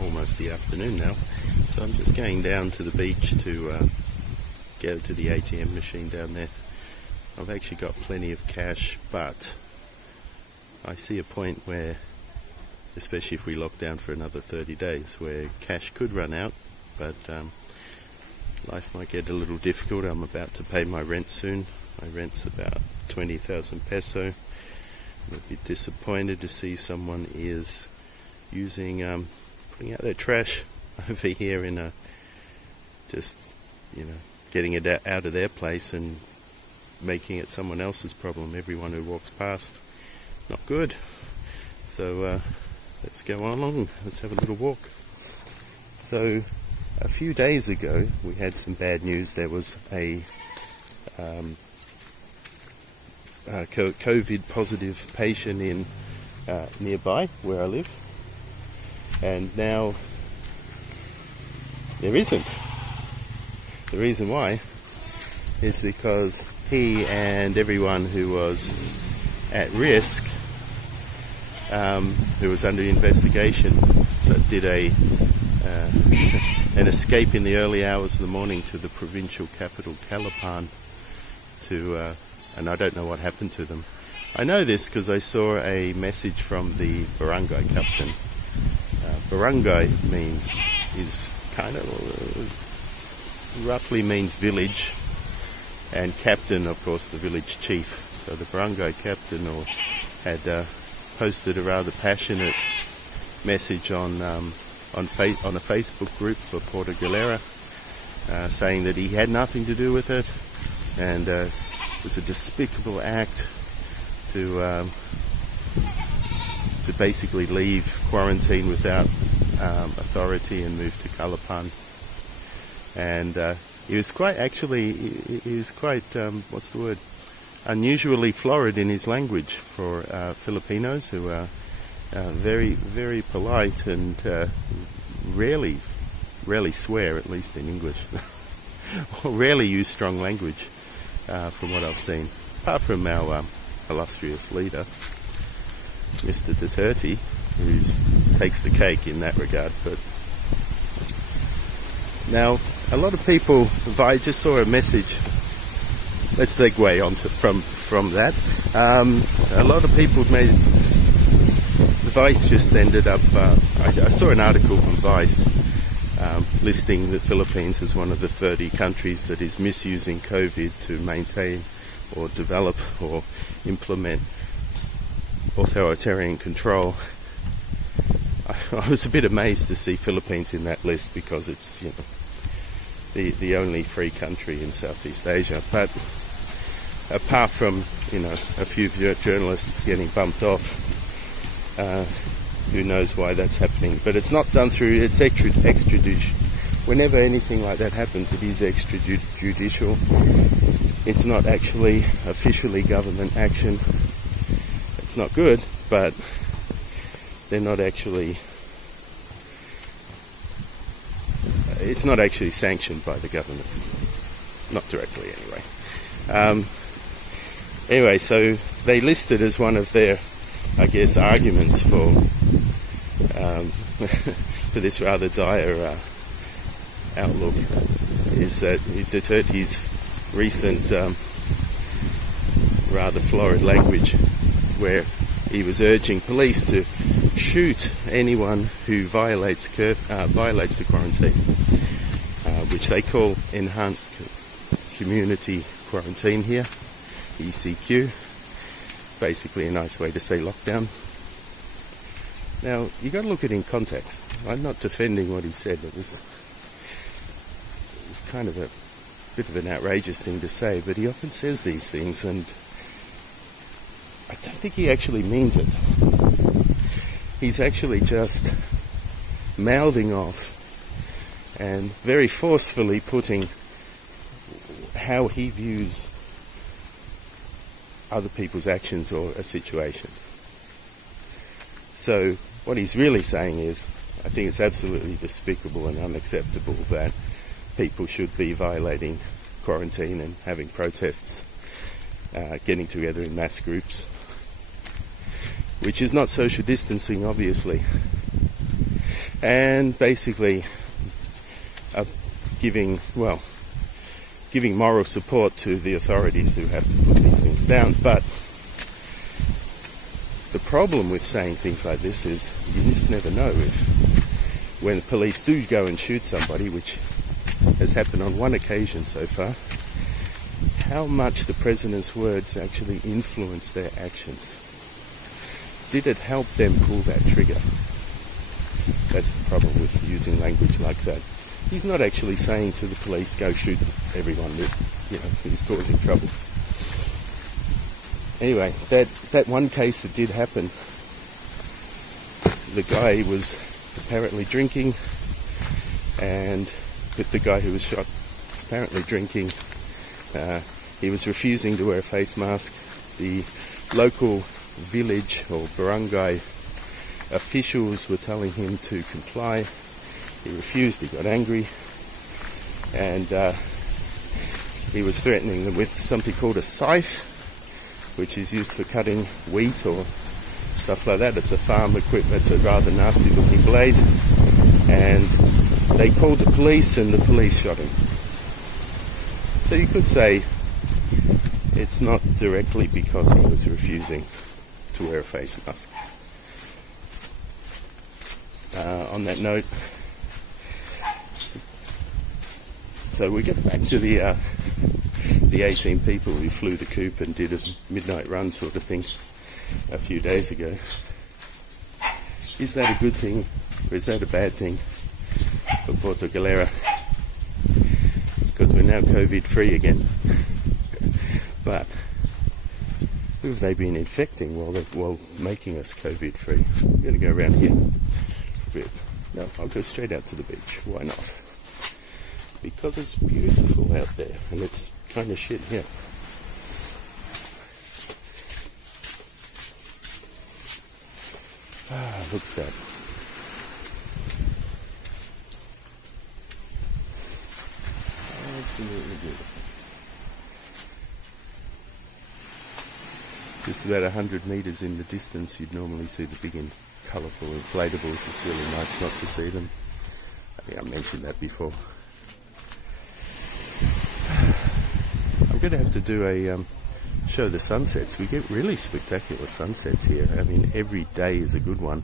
almost the afternoon now, so I'm just going down to the beach to go to the ATM machine down there. I've actually got plenty of cash, but I see a point where, especially if we lock down for another 30 days, where cash could run out, but life might get a little difficult. I'm about to pay my rent soon. My rent's about 20,000 peso. I'm a bit disappointed to see someone is using, putting out their trash over here in a, just, getting it out of their place and making it someone else's problem. Everyone who walks past, not good. So let's go on along. Let's have a little walk. So a few days ago, we had some bad news. There was a COVID positive patient in nearby where I live, and now there isn't. The reason why is because he and everyone who was at risk, who was under investigation, so did an escape in the early hours of the morning to the provincial capital, Calapan, and I don't know what happened to them. I know this because I saw a message from the barangay captain. Barangay is kind of roughly means village, and captain, of course, the village chief. So the barangay captain had posted a rather passionate message on a Facebook group for Porto Galera, saying that he had nothing to do with it, and it was a despicable act to basically leave quarantine without authority and move to Calapan. And he was quite unusually florid in his language for Filipinos, who are very, very polite and rarely swear, at least in English, or rarely use strong language, from what I've seen, apart from our illustrious leader, Mr. Duterte, who takes the cake in that regard. But now, a lot of people, I just saw a message, let's segue on from that. A lot of people made, Vice just ended up, I saw an article from Vice listing the Philippines as one of the 30 countries that is misusing COVID to maintain or develop or implement authoritarian control. I was a bit amazed to see Philippines in that list, because it's the only free country in Southeast Asia. But apart from a few journalists getting bumped off, who knows why that's happening? But it's not done through, it's extradition. Whenever anything like that happens, it is extrajudicial. It's not actually officially government action. It's not good, but they're not actually, it's not actually sanctioned by the government. Not directly, anyway. Anyway, so they listed as one of their, I guess, arguments for for this rather dire outlook is that Duterte's recent rather florid language, where he was urging police to shoot anyone who violates the quarantine, which they call enhanced community quarantine here, ECQ. Basically a nice way to say lockdown. Now, you got to look at it in context. I'm not defending what he said. It was kind of a bit of an outrageous thing to say, but he often says these things, and I don't think he actually means it. He's actually just mouthing off and very forcefully putting how he views other people's actions or a situation. So what he's really saying is, I think it's absolutely despicable and unacceptable that people should be violating quarantine and having protests, getting together in mass groups, which is not social distancing, obviously. and basically giving moral support to the authorities who have to put these things down. But the problem with saying things like this is you just never know if, when the police do go and shoot somebody, which has happened on one occasion so far, how much the president's words actually influence their actions. Did it help them pull that trigger? That's the problem with using language like that. He's not actually saying to the police, go shoot everyone that, is causing trouble. Anyway, that one case that did happen, the guy was apparently drinking, and the guy who was shot was apparently drinking. He was refusing to wear a face mask. The local village or barangay officials were telling him to comply. He refused, he got angry, and he was threatening them with something called a scythe, which is used for cutting wheat or stuff like that. It's a farm equipment, it's a rather nasty looking blade, and they called the police and the police shot him. So you could say it's not directly because he was refusing to wear a face mask. On that note, so we get back to the 18 people who flew the coop and did a midnight run sort of thing a few days ago. Is that a good thing or is that a bad thing for Porto Galera? Because we're now COVID free again. But who have they been infecting while making us COVID free? I'm going to go around here a bit. No, I'll go straight out to the beach. Why not? Because it's beautiful out there and it's kind of shit here. Look at that. Absolutely beautiful. Just about 100 metres in the distance, you'd normally see the big and colourful inflatables. It's really nice not to see them. I think I mentioned that before. I'm going to have to do a show the sunsets. We get really spectacular sunsets here. I mean, every day is a good one,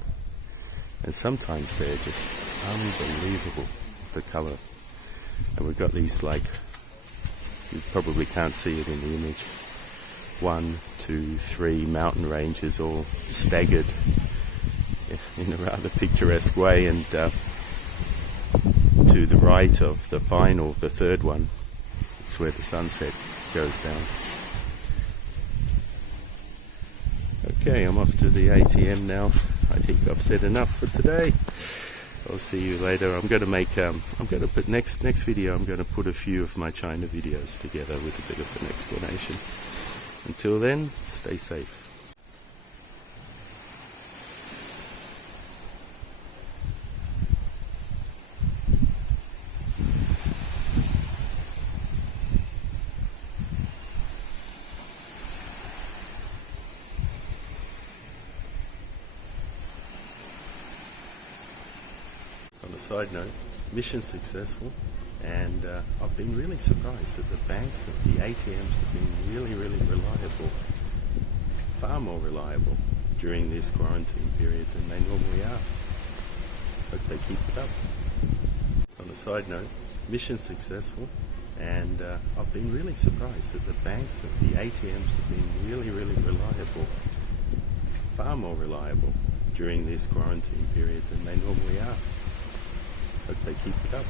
and sometimes they're just unbelievable, the colour. And we've got these, like, you probably can't see it in the image, 1, 2, 3 mountain ranges all staggered in a rather picturesque way, and to the right of the final, the third one, it's where the sunset goes down. Okay, I'm off to the ATM now. I think I've said enough for today. I'll see you later. I'm going to put next video, I'm going to put a few of my China videos together with a bit of an explanation. Until then, stay safe. On a side note, mission successful, and I've been really surprised that the banks, the ATMs have been really, really reliable, far more reliable during this quarantine period than they normally are. Hope they keep it up. On a side note, mission successful, and I've been really surprised that the banks, the ATMs have been really, really reliable, far more reliable during this quarantine period than they normally are. Hope they keep it up.